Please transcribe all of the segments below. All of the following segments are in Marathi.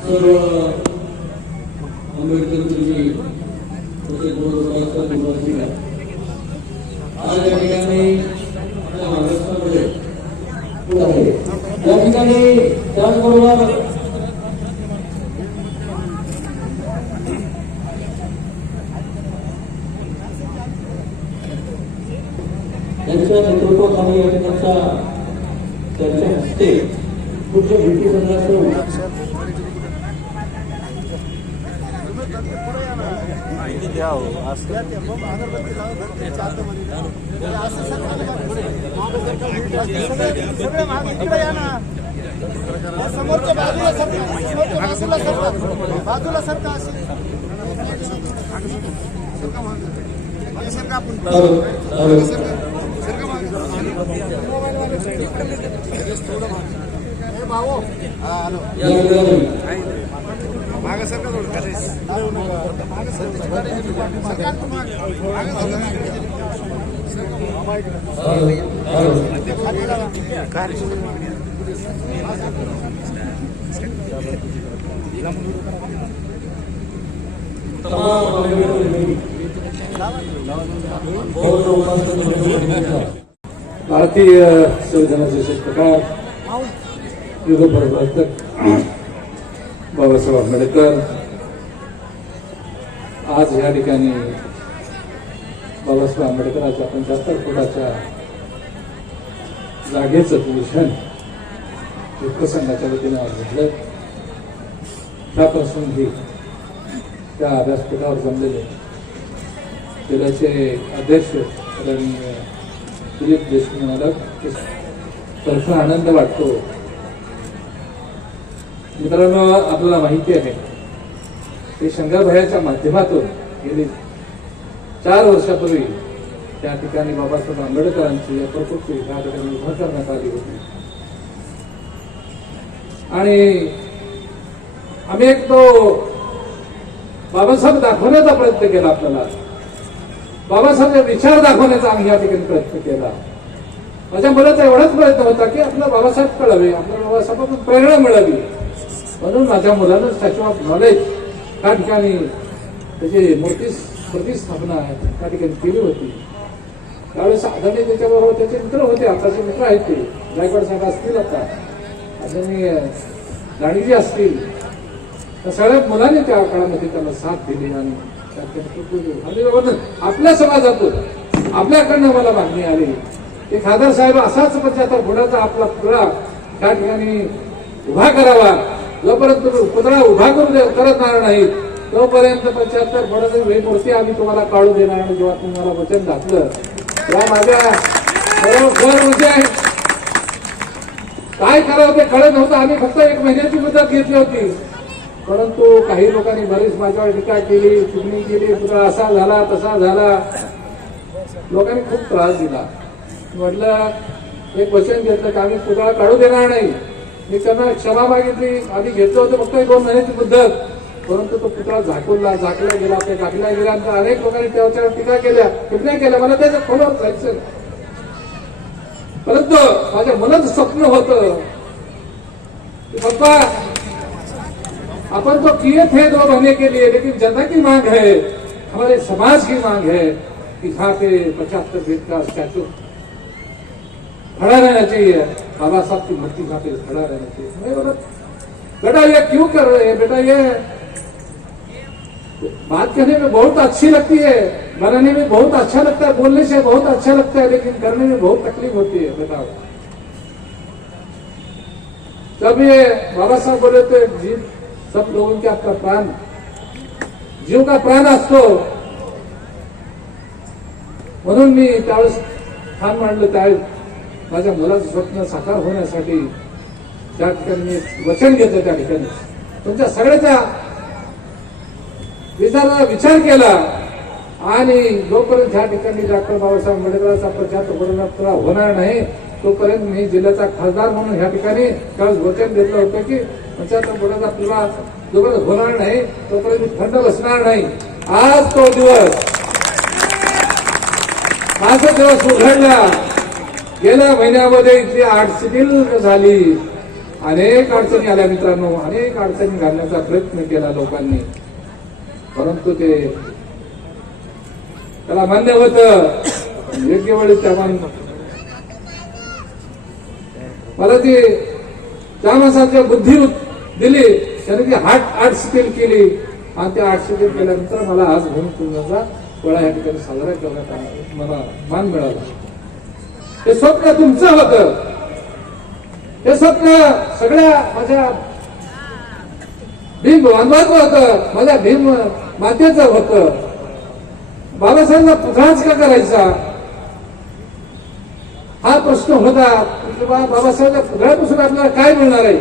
सर्व आंबेडकर तसेच आज या ठिकाणी महाराष्ट्रामध्ये आहे या ठिकाणी त्याचबरोबर त्यांच्या नेतृत्वाखाली आणि त्यांच्या त्यांच्या हस्ते पुढच्या भेटी समोरच्या बाजूला सरकार समोरच्या बाजूला सरका बाजूला सरका असे सरका आपण भारतीय संविधानाचे शिल्पकार युगप्रवर्तक बाबासाहेब आंबेडकर। आज या ठिकाणी बाबासाहेब आंबेडकरांच्या पंच्याहत्तर फुटाच्या जागेचं भूषण युक्त संघाच्या वतीनं आज घेतलं त्यापासून ही त्या व्यासपीठावर जमलेले जिल्ह्याचे अध्यक्ष आदरणीय दिलीप देशमुख मालक तर्फे आनंद वाटतो. मित्रांनो आपल्याला माहिती आहे ते शंकरभयाच्या माध्यमातून गेली. चार वर्षापूर्वी त्या ठिकाणी बाबासाहेब आंबेडकरांची प्रकृती त्या ठिकाणी उभा करण्यात आली होती. आणि आम्ही एक तो बाबासाहेब दाखवण्याचा प्रयत्न केला आपल्याला. बाबासाहेबचे विचार दाखवण्याचा आम्ही या ठिकाणी प्रयत्न केला. माझ्या मनाचा एवढाच प्रयत्न होता की आपला बाबासाहेब कळावे आपल्याला बाबासाहेबांना प्रेरणा मिळावी. म्हणून माझ्या मुलानं स्टॅच्यू ऑफ नॉलेज त्या ठिकाणी त्याची मूर्ती प्रतिस्थापना त्या ठिकाणी केली होती. त्यावेळेस आदरणीय त्याच्याबरोबर त्याचे मित्र होते आताचे मित्र आहेत ते. गायकवाड साहेब असतील आता. आदरणीय दाणीजी असतील. त्या सगळ्या मुलांनी त्या काळामध्ये त्याला साथ दिली आणि आणि आपल्या समाजातून आपल्याकडनं मला मागणी आली. की खासदार साहेब असाच म्हणजे आता गुणाचा आपला पुळा त्या ठिकाणी उभा करावा. जोपर्यंत तुम्ही पुतळा उभा करू दे करत राहणार नाही तोपर्यंत पंच्याहत्तर फडणवीस वेळ मूर्ती आम्ही तुम्हाला काढू देणार आणि जेव्हा तुम्हाला वचन घातलं तेव्हा माझ्या बरोबर म्हणजे काय करावं ते कळत नव्हतं. आम्ही फक्त एक महिन्याची मुदत घेतली होती. परंतु काही लोकांनी बरीच माझ्यावर टीका केली चुकणी केली पुतळा असा झाला तसा झाला. लोकांनी खूप त्रास दिला. म्हटलं एक वचन घेतलं की आम्ही पुतळा काढू देणार नाही. मी त्यांना क्षमा मागितली. आम्ही घेतलं होतं फक्त दोन महिन्याची मुद्दत परंतु तो पुतळा झाकूनला झाकला गेला ते झाकला गेला. आणि अनेक लोकांनी त्याच्यावर टीका केल्या. टिप्पण्या केल्या मला त्याच्या खोलवर जायचं परंतु माझ्या मनात स्वप्न होतं पप्पा अपन तो किए थे दो महीने के लिए लेकिन जनता की मांग है हमारे समाज की मांग है कि यहाँ पे पचहत्तर फीट का स्टैचू खड़ा रहना चाहिए। बाबा साहब की यहाँ पे खड़ा रहना चाहिए। बेटा ये क्यों कर रहे हैं? बेटा ये बात कहने में बहुत अच्छी लगती है, बनाने में बहुत अच्छा लगता है, बोलने से बहुत अच्छा लगता है, लेकिन करने में बहुत तकलीफ़ होती है, बेटा। जब ये बाबा साहब बोले थे जीव सब लोगों के आपका प्राण, जीव का प्राण असतो म्हणून मी त्यावेळेस ठाण मांडलं माझ्या मुलाचं स्वप्न साकार होण्यासाठी त्या ठिकाणी मी वचन घेतलं त्या ठिकाणी. तुमच्या सगळ्याच्या विचाराचा विचार केला आणि जोपर्यंत ह्या ठिकाणी डॉक्टर बाबासाहेब आंबेडकरांचा प्रचार पुरा होणार नाही तोपर्यंत मी जिल्ह्याचा खासदार म्हणून ह्या ठिकाणी त्यावेळेस वचन घेतलं होतं की पंचायत बोर्डाचा पुरा जोपर्यंत होणार नाही तोपर्यंत मी थंड बसणार नाही. आज तो दिवस माझा दिवस उघडला. गेल्या महिन्यामध्ये इथली आठ सिटील झाली. अनेक अडचणी आल्या मित्रांनो अनेक अडचणी घालण्याचा प्रयत्न केला लोकांनी. परंतु ते त्याला मान्य होत. योग्य वेळी त्या मला ती त्यामासाच्या बुद्धी दिली. त्याने ती हार्ट आर्ट स्किल केली. आणि त्या आर्ट स्किल केल्यानंतर मला आज भूमिपूजनाचा पोळा या ठिकाणी साजरा करण्यात आला. मला मान मिळाला. हे स्वप्न तुमचं होतं. हे स्वप्न सगळ्या माझ्या भीम बांधवाचं होतं. माझ्या भीम मातेचं होतं. बाबासाहेबांना पुतळाच का करायचा? हा प्रश्न होता. म्हणजे की बाबासाहेबच्या पुतळ्यापासून आपल्याला काय मिळणार आहे?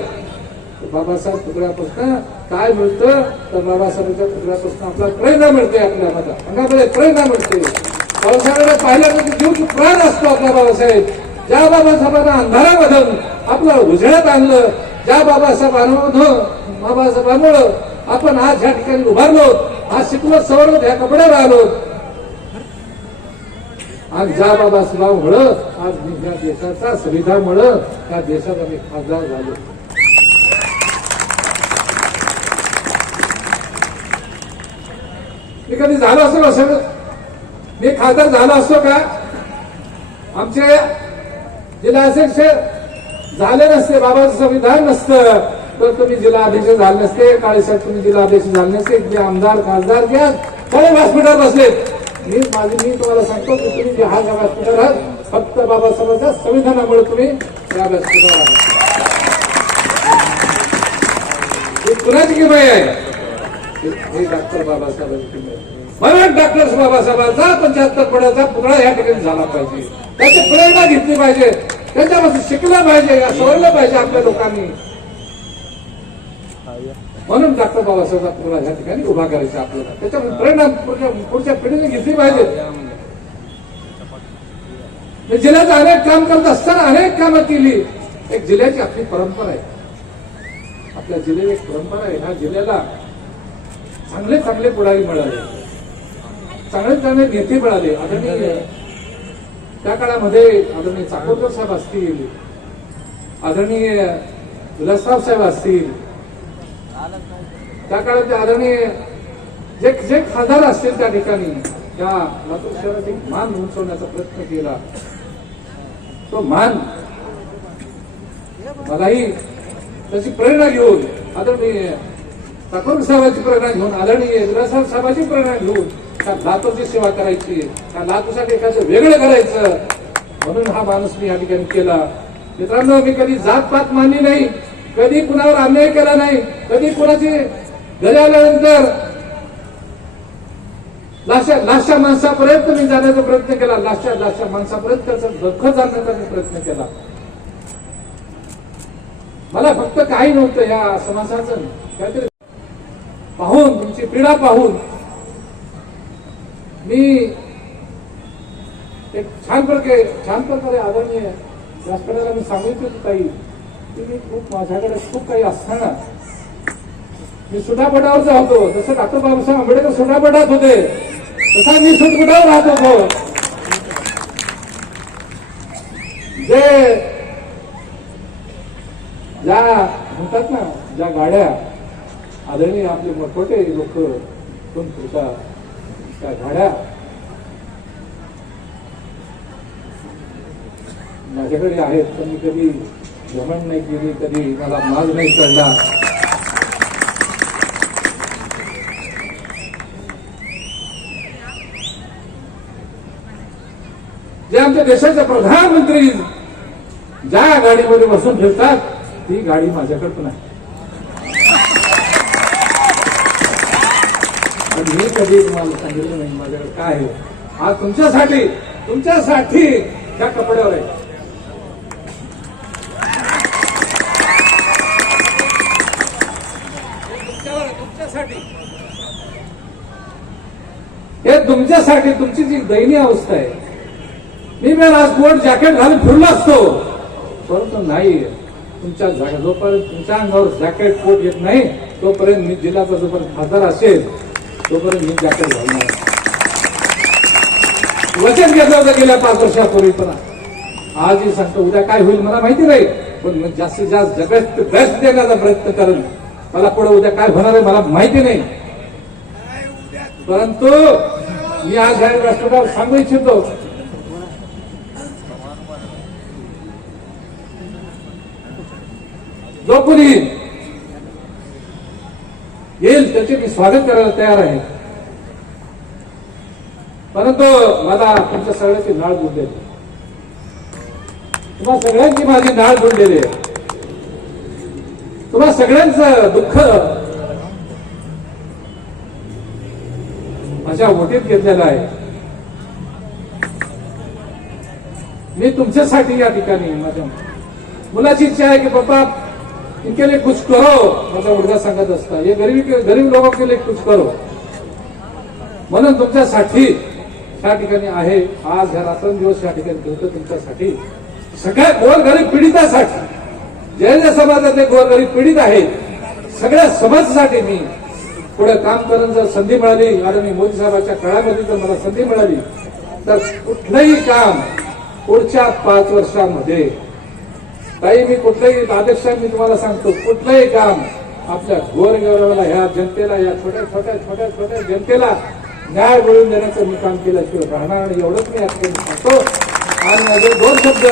बाबासाहेब पुतळ्यापासून काय मिळतं? तर बाबासाहेबांच्या पुतळ्यापासून आपल्याला प्रेरणा मिळते आपल्या मता अंगामध्ये प्रेरणा मिळते. बाबासाहेबांना पाहिल्यानंतर जीव प्राण असतो आपला बाबासाहेब ज्या बाबासाहेबांना अंधारामधून आपलं उजेडात आणलं ज्या बाबासाहेबांमधून बाबासाहेबांमुळं आपण आज ह्या ठिकाणी उभारलो आज शिकलो सवरलो ह्या कपड्यावर आलो. आज ज्या बाबासाहेबांमुळं आज मी या देशाचा संविधानमुळं त्या देशात आम्ही खासदार झालो. मी कधी झालं असेल असं सगळं मी खासदार झाला असतो का? आमचे जिल्हा अध्यक्ष झाले नसते बाबाचं संविधान नसतं. तर तुम्ही जिल्हा अध्यक्ष झाले नसते काळेसाहेब तुम्ही जिल्हा अध्यक्ष झाले नसते. इथले आमदार खासदार घ्या सगळे हॉस्पिटल बसलेत मी माझी मी तुम्हाला सांगतो की तुम्ही जे हा हॉस्पिटल आहात फक्त बाबासाहेबांच्या संविधानामुळे तुम्ही या हॉस्पिटल आहात. ही कुणाची किमय आहे? हे डॉक्टर बाबासाहेबांची किमय म्हणून डॉक्टर बाबासाहेबांचा पंच्याहत्तर पुण्याचा पुतळा या ठिकाणी झाला पाहिजे. त्याची प्रेरणा घेतली पाहिजे. त्याच्यापासून शिकलं पाहिजे या सवरलं पाहिजे आपल्या लोकांनी. म्हणून डॉक्टर बाबासाहेबचा पुतळा या ठिकाणी उभा करायचा आपल्याला. त्याच्यामध्ये प्रेरणा पुढच्या पुढच्या पिढीने घेतली पाहिजे. मी जिल्ह्यात अनेक काम करत असताना अनेक कामं केली. एक जिल्ह्याची आपली परंपरा आहे. आपल्या जिल्ह्याची एक परंपरा आहे. ह्या जिल्ह्याला चांगले चांगले पुढारी मिळाले. चांगले चांगले नेते मिळाले. आदरणीय त्या काळामध्ये आदरणीय चाकोरकर साहेब असतील आदरणीय विलासराव साहेब असतील त्या काळात आदरणीय जे जे खासदार असतील त्या ठिकाणी त्या लातूर शहरात एक मान उंचवण्याचा प्रयत्न केला. तो मान मलाही त्याची प्रेरणा घेऊन आदरणीय ठाकूर साहेबांची प्रेरणा घेऊन आदरणीय विलासराव साहेबांची प्रेरणा घेऊन त्या लातूरची सेवा करायची? त्या लातूरसाठी एखादं वेगळं करायचं? म्हणून हा माणूस मी या ठिकाणी केला. मित्रांनो मी कधी जात पात मानली नाही. कधी कुणावर अन्याय केला नाही. कधी कुणाची घरी आल्यानंतर लाशा लाशा माणसापर्यंत मी जाण्याचा प्रयत्न केला. लाशा लाशा माणसापर्यंत त्याचा दुःख जाण्याचा मी प्रयत्न केला. मला फक्त काही नव्हतं या समाजाचं. काहीतरी पाहून तुमची पीडा पाहून मी एक छान प्रकारे छान प्रकारे आदरणीय व्यासपीठाला मी सांगितलं ताई काही की मी खूप माझ्याकडे खूप काही असताना मी सुटापटावरचा होतो. जसं डॉक्टर बाबासाहेब आंबेडकर सुटापटात होते तसा मी सुटपटावर राहत होतो. जे ज्या म्हणतात ना ज्या गाड्या आदरणीय आपले मोठमोठे लोक कोण फिरतात त्या गाड्या माझ्याकडे आहेत पण मी कधी भ्रमण नाही केली कधी मला माग नाही चढला जे आमच्या देशाचे प्रधानमंत्री ज्या गाडीमध्ये बसून ठेवतात ती गाडी माझ्याकडे पण आहे. पण मी कधी तुम्हाला सांगितलं नाही माझ्याकडे काय आहे. आज तुमच्यासाठी तुमच्यासाठी त्या कपड्यावर आहे. हे तुमच्यासाठी तुमची जी दयनीय अवस्था आहे. मी मी आज कोट जॅकेट घालून फिरलो असतो. परंतु नाही. तुमच्या जोपर्यंत तुमच्या अंगावर जॅकेट कोट येत नाही तोपर्यंत मी जिल्ह्याचा जोपर्यंत खासदार असेल तोपर्यंत मी जॅकेट घालणार वचन घेतलं होतं गेल्या पाच वर्षापूर्वी पण. आजही सांगतो उद्या काय होईल मला माहिती नाही पण मग जास्तीत जास्त जगत बेस्ट देण्याचा प्रयत्न करेन. मला पुढे उद्या काय होणार आहे मला माहिती नाही. परंतु मी आज या राष्ट्रपती सांगू इच्छितो. जो कोणी येईल त्याचे मी स्वागत करायला तयार आहे. परंतु मला तुमच्या सगळ्याची नाळ बुडलेली तुम्हा सगळ्यांची माझी नाळ बुडलेली आहे. तुम्हा सगळ्यांचं दुःख माझ्या ओटीत घेतलेलं आहे. मी तुमच्यासाठी या ठिकाणी माझ्या मुलाची इच्छा आहे की पप्पा इनके लिए कुछ करो माझा मुलगा सांगत असता. हे गरीब गरीब लोकांके लिए कुछ करो. म्हणून तुमच्यासाठी या ठिकाणी आहे. आज ह्या रात्रंदिवस या ठिकाणी ठेवतो तुमच्यासाठी. सगळ्या गोरगरीब पीडितासाठी. जे जे समाजातले गोरगरीब पीडित आहेत सगळ्या समाजासाठी मी पुढे काम करून जर संधी मिळाली आदरणीय मोदी साहेबांच्या काळामध्ये जर मला संधी मिळाली तर कुठलंही काम पुढच्या पाच वर्षामध्ये ताई मी कुठलंही आदेश मी तुम्हाला सांगतो कुठलंही काम आपल्या गोरगरिबाला ह्या जनतेला या छोट्या छोट्या छोट्या छोट्या जनतेला न्याय मिळवून देण्याचं मी काम केल्याशिवाय राहणार आणि एवढंच मी या सांगतो. आणि माझे दोन शब्द.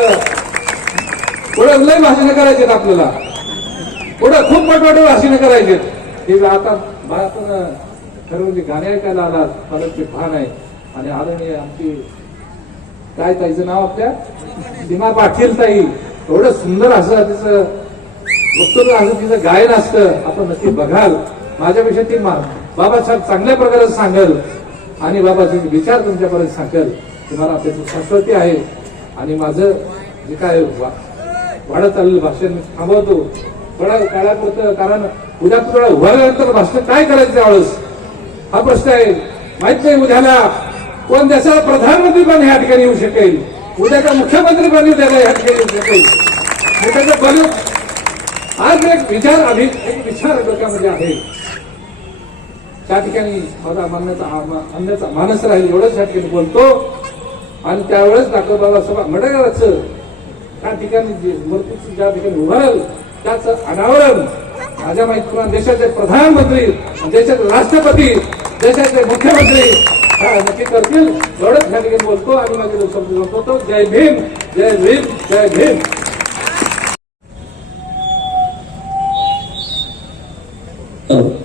पुढं लय भाषणं करायचे आपल्याला. पुढं खूप मोठमोठे भाषणं करायचे हे आता आपण ठरवली गाणे ऐकायला आला मला ते भान आहे. आणि आदरणीय आमची काय ताईचं नाव आपल्या सीमा पाटील ताई. एवढं सुंदर असं तिचं वक्तव्य असं तिचं गायन असतं आपण नक्की बघाल. माझ्यापेक्षा ती बाबासाहेब चांगल्या प्रकारे सांगेल. आणि बाबा तुम्ही विचार तुमच्यापर्यंत सांगेल. तुम्हाला त्याची संस्कृती आहे. आणि माझं जे काय वा- वाढत आलेलं भाषण थांबवतो थांबवतो. थोड्या करतं कारण उद्या थोडा उभारल्यानंतर भाषण काय करायचं त्यावेळेस हा प्रश्न आहे. माहीत नाही उद्याला कोण देशाला प्रधानमंत्री पण ह्या ठिकाणी येऊ शकेल. उद्याचा मुख्यमंत्री बनू उद्याला या ठिकाणी येऊ शकेल त्याचं बोलू आज एक विचार आम्ही एक विचार डोक्यामध्ये आहे. त्या ठिकाणी माझा मानण्याचा आणण्याचा मानस राहील एवढंच या ठिकाणी बोलतो. आणि त्यावेळेस डॉक्टर बाबासाहेब आंबेडकरांचं त्या ठिकाणी जे मूर्तीचं ज्या ठिकाणी उभारल त्याचं अनावरण. माझ्या माहिती देशाचे प्रधानमंत्री देशाचे राष्ट्रपती देशाचे मुख्यमंत्री नक्की करतील एवढंच या बोलतो आणि माझे दोन शब्द संपवतो जय भीम जय भीम जय भीम Oh.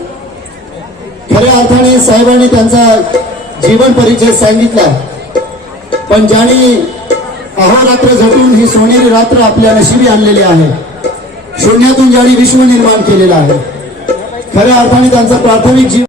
खऱ्या अर्थाने साहेबांनी त्यांचा जीवन परिचय सांगितला. पण ज्याने अहोरात्र झटून ही सोनेरी रात्र आपल्या नशिबी आणलेली आहे शून्यातून ज्याने विश्व निर्माण केलेला आहे खऱ्या अर्थाने त्यांचं प्राथमिक जीवन